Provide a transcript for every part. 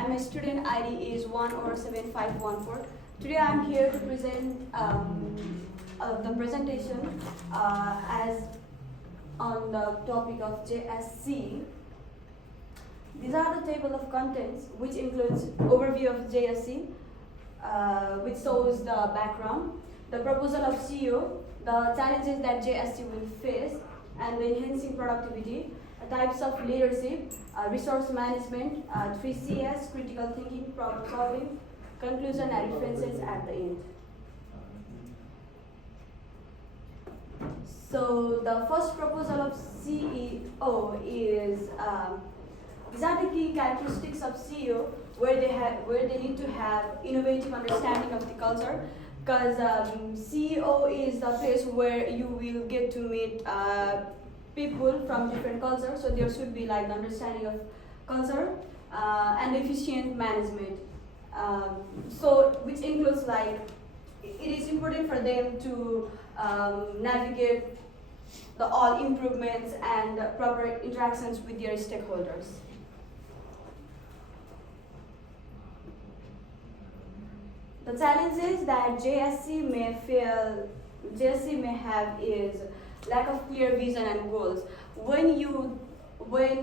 and my student ID is 1/7514. Today I'm here to present the presentation as on the topic of JSC. These are the table of contents, which includes overview of JSC, which shows the background, the proposal of CEO, the challenges that JSC will face, and the enhancing productivity, types of leadership, resource management, 3CS, critical thinking, problem solving, conclusion and references at the end. So the first proposal of CEO is these are the key characteristics of CEO, where they need to have innovative understanding of the culture, because CEO is the place where you will get to meet people from different cultures. So there should be like the understanding of culture and efficient management. So which includes like it is important for them to navigate the all improvements and proper interactions with their stakeholders. The challenges that JSC may have is lack of clear vision and goals. When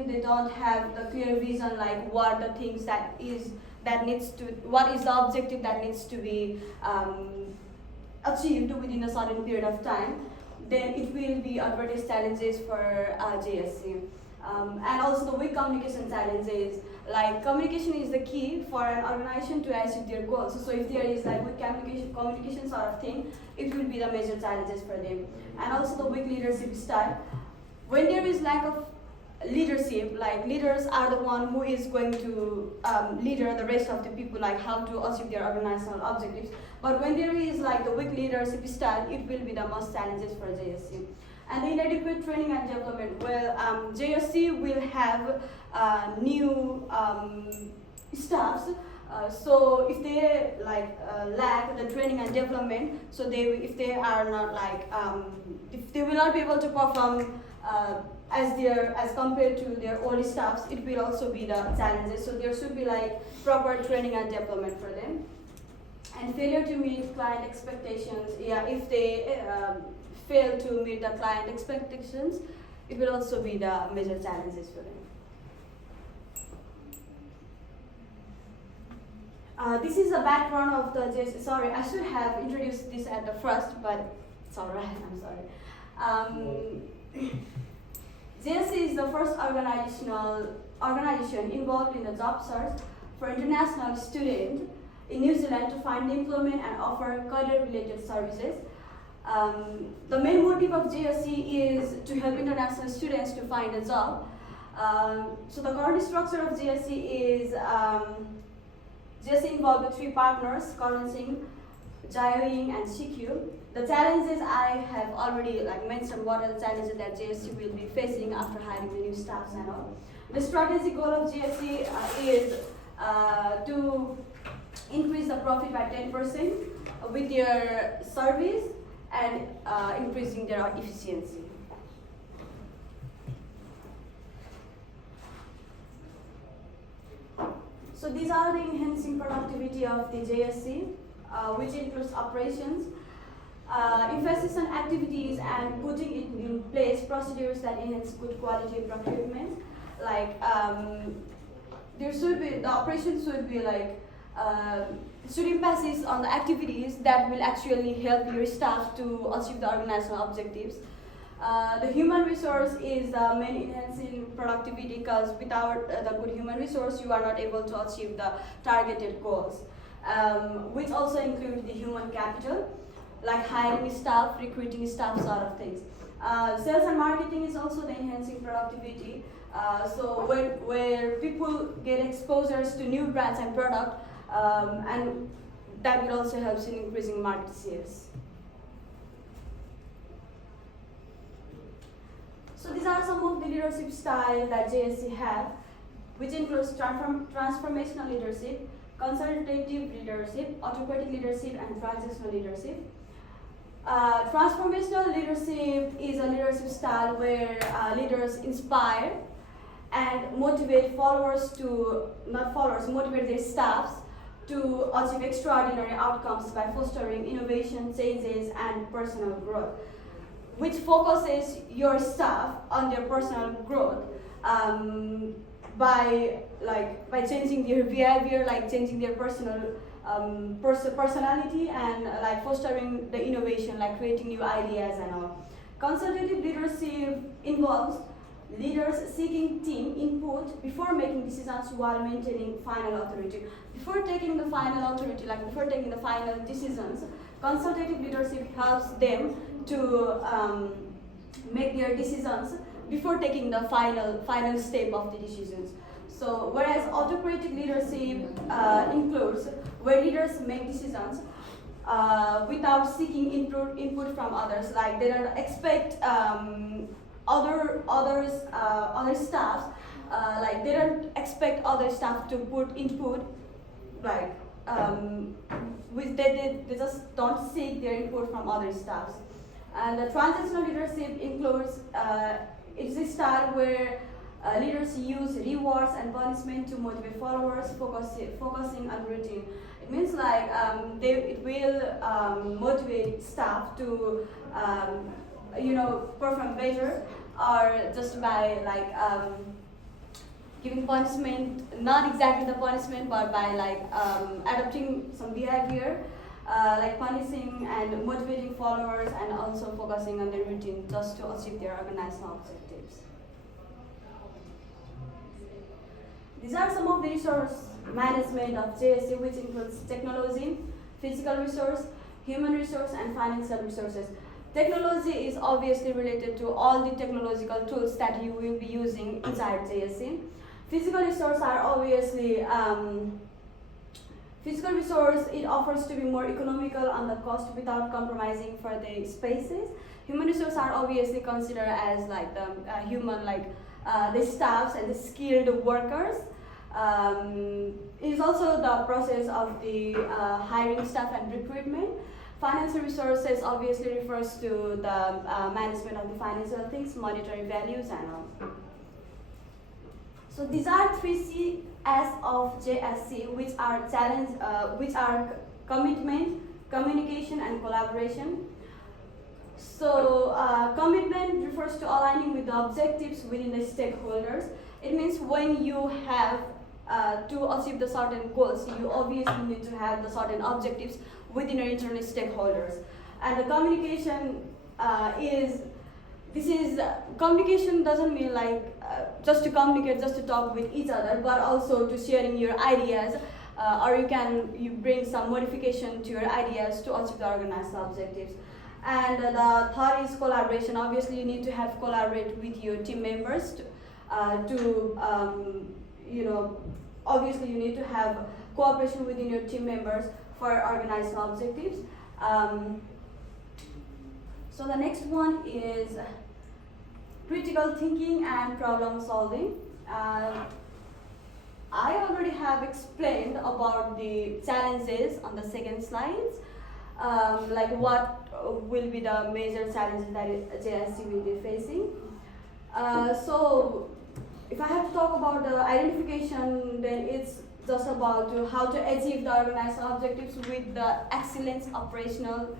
they don't have the clear vision, like what the things what is the objective that needs to be achieved within a certain period of time, then it will be advertised challenges for JSC. And also the weak communication challenges, like communication is the key for an organization to achieve their goals. So if there is like weak communication sort of thing, it will be the major challenges for them. And also the weak leadership style. When there is lack of leadership, like leaders are the one who is going to lead the rest of the people, like how to achieve their organizational objectives. But when there is like the weak leadership style, it will be the most challenges for JSC. And the inadequate training and development. Well, JSC will have new staffs. So if they lack the training and development, so if they are not if they will not be able to perform as compared to their old staffs, it will also be the challenges. So there should be like proper training and development for them. And failure to meet client expectations. Yeah, if they fail to meet the client expectations, it will also be the major challenges for them. This is a background of the JSC. Sorry, I should have introduced this at the first, but it's alright, I'm sorry. JSC is the first organization involved in the job search for international students in New Zealand to find employment and offer career-related services. The main motive of JSC is to help international students to find a job. So the current structure of JSC is JSC involved with 3 partners, Karan Singh, Jayo Ying, and CQ. The challenges I have already mentioned. What are the challenges that JSC will be facing after hiring the new staffs and all. The strategic goal of JSC is to increase the profit by 10% with their service and increasing their efficiency. So these are the enhancing productivity of the JSC, which includes operations, emphasis on activities and putting in place procedures that enhance good quality procurement. The operations should be should emphasis on the activities that will actually help your staff to achieve the organizational objectives. The human resource is the main enhancing productivity, because without the good human resource, you are not able to achieve the targeted goals, which also include the human capital, like hiring staff, recruiting staff, sort of things. Sales and marketing is also the enhancing productivity. So where people get exposures to new brands and product, and that will also help in increasing market sales. So these are some of the leadership style that JSC have, which includes transformational leadership, consultative leadership, autocratic leadership, and transactional leadership. Transformational leadership is a leadership style where leaders inspire and motivate followers to, not followers, motivate their staffs to achieve extraordinary outcomes by fostering innovation, changes, and personal growth, which focuses your staff on their personal growth by changing their behavior, like changing their personal personality, and like fostering the innovation, like creating new ideas and all. Consultative leadership involves leaders seeking team input before making decisions while maintaining final authority. Before taking the final authority, like before taking the final decisions, consultative leadership helps them to make their decisions before taking the final step of the decisions. So whereas autocratic leadership includes where leaders make decisions without seeking input from others, like they don't expect other staffs, like they don't expect other staff to put input, like which they just don't seek their input from other staffs. And the transitional leadership includes it's a style where leaders use rewards and punishment to motivate followers, focusing on routine. It means like it will motivate staff to perform better, or just by like giving punishment, not exactly the punishment, but by like adopting some behavior, like punishing and motivating followers, and also focusing on their routine just to achieve their organizational objectives. These are some of the resource management of JSC, which includes technology, physical resource, human resource, and financial resources. Technology is obviously related to all the technological tools that you will be using inside JSC. Physical resource are obviously physical resource, it offers to be more economical on the cost without compromising for the spaces. Human resource are obviously considered as like the human, like the staffs and the skilled workers. It is also the process of the hiring staff and recruitment. Financial resources obviously refers to the management of the financial things, monetary values, and all. So these are 3 C's of JSC, which are commitment, communication, and collaboration. So commitment refers to aligning with the objectives within the stakeholders. It means when you have to achieve the certain goals, you obviously need to have the certain objectives within your internal stakeholders. And the communication communication doesn't mean like just to communicate, just to talk with each other, but also to sharing your ideas, or you bring some modification to your ideas to achieve the organizational objectives. And the third is collaboration. Obviously, you need to have collaborate with your team members obviously you need to have cooperation within your team members for organizational objectives. So the next one is critical thinking and problem solving. I already have explained about the challenges on the second slides, like what will be the major challenges that JSC will be facing. So if I have to talk about the identification, then it's just about how to achieve the organizational objectives with the excellence, operational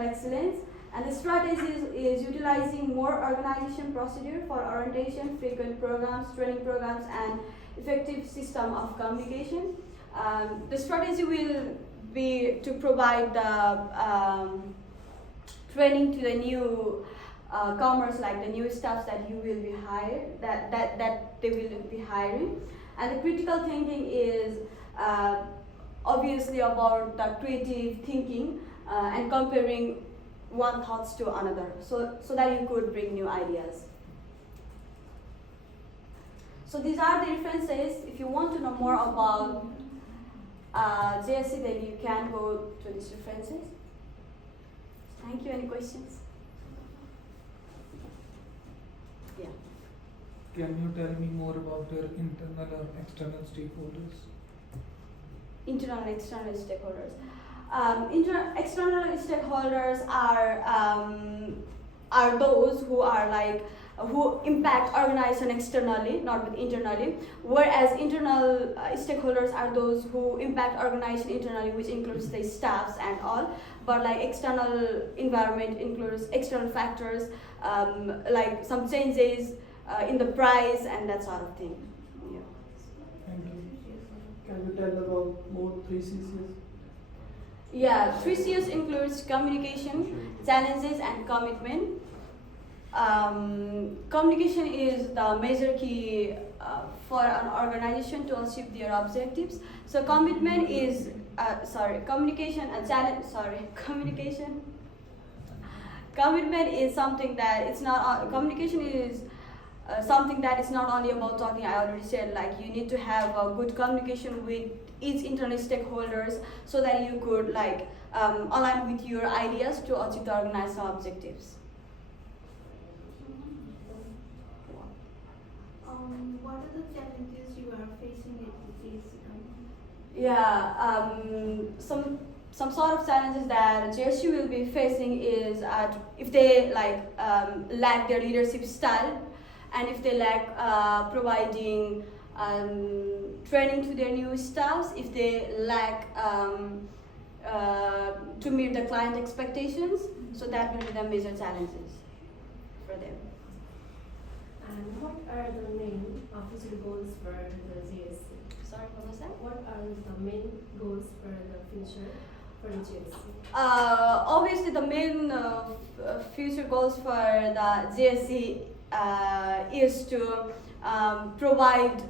excellence. And the strategies is utilizing more organization procedure for orientation, frequent programs, training programs, and effective system of communication. The strategy will be to provide the training to the new commerce, like the new staffs that you will be hired, that they will be hiring. And the critical thinking is obviously about the creative thinking and comparing one thoughts to another, so that you could bring new ideas. So these are the references. If you want to know more about JSC, then you can go to these references. Thank you. Any questions? Yeah. Can you tell me more about your internal or external stakeholders? Internal and external stakeholders. External stakeholders are those who are like who impact organization externally, not with internally, whereas internal stakeholders are those who impact organization internally, which includes the staffs and all, but like external environment includes external factors, like some changes in the price and that sort of thing. Yeah. Thank you. Can you tell about more 3 Cs? Yeah, 3 Cs includes communication, challenges, and commitment. Communication is the major key for an organization to achieve their objectives. So commitment is communication and challenge. Communication. Commitment is something that it's not. Communication is something that is not only about talking. I already said, like, you need to have a good communication with each internal stakeholders so that you could like align with your ideas to achieve the organizational objectives. What are the challenges you are facing at the JSC company? Yeah, some sort of challenges that JSU will be facing is if they lack their leadership style, and if they lack providing training to their new staffs, if they lack to meet the client expectations, so that will be the major challenges for them. And what are the main official goals for the JSC? Sorry, what was that? What are the main goals for the future for the JSC? Obviously, the main future goals for the JSC is to provide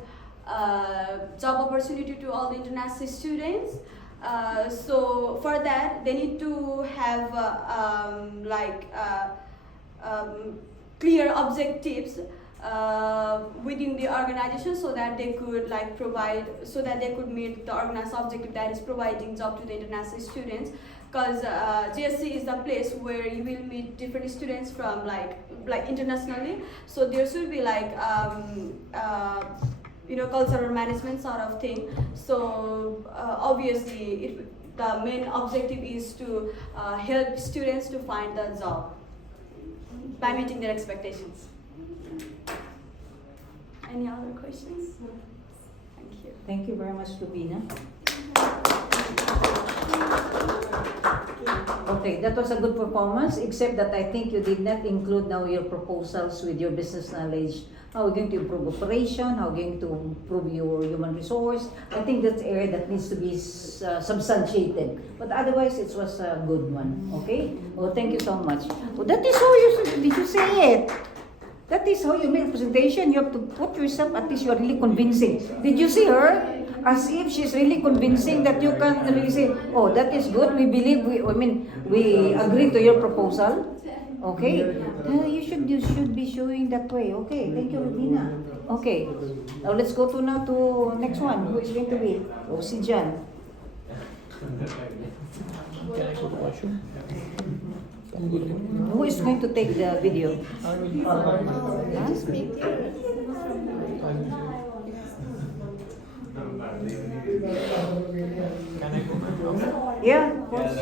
job opportunity to all the international students. So for that, they need to have clear objectives within the organization, so that they could meet the organized objective, that is providing job to the international students. Because JSC is the place where you will meet different students from like internationally. So there should be cultural management sort of thing. So obviously, the main objective is to help students to find the job by meeting their expectations. Any other questions? Thank you. Thank you very much, Rubina. Okay, that was a good performance, except that I think you did not include now your proposals with your business knowledge. How are we going to improve operation? How are we going to improve your human resource? I think that's an area that needs to be substantiated. But otherwise, it was a good one. Okay? Oh, thank you so much. Oh, that is how did you say it? That is how you make a presentation. You have to put yourself, at least you are really convincing. Did you see her? As if she's really convincing that you can really say, oh, that is good. We believe, we agree to your proposal. Okay? You should be showing that way. Okay, thank you, Rubina. Okay, now let's go to next one. Who is going to be? Oh, si Jan. Can I go to washroom? Who is going to take the video? Can I go? Yeah, of course.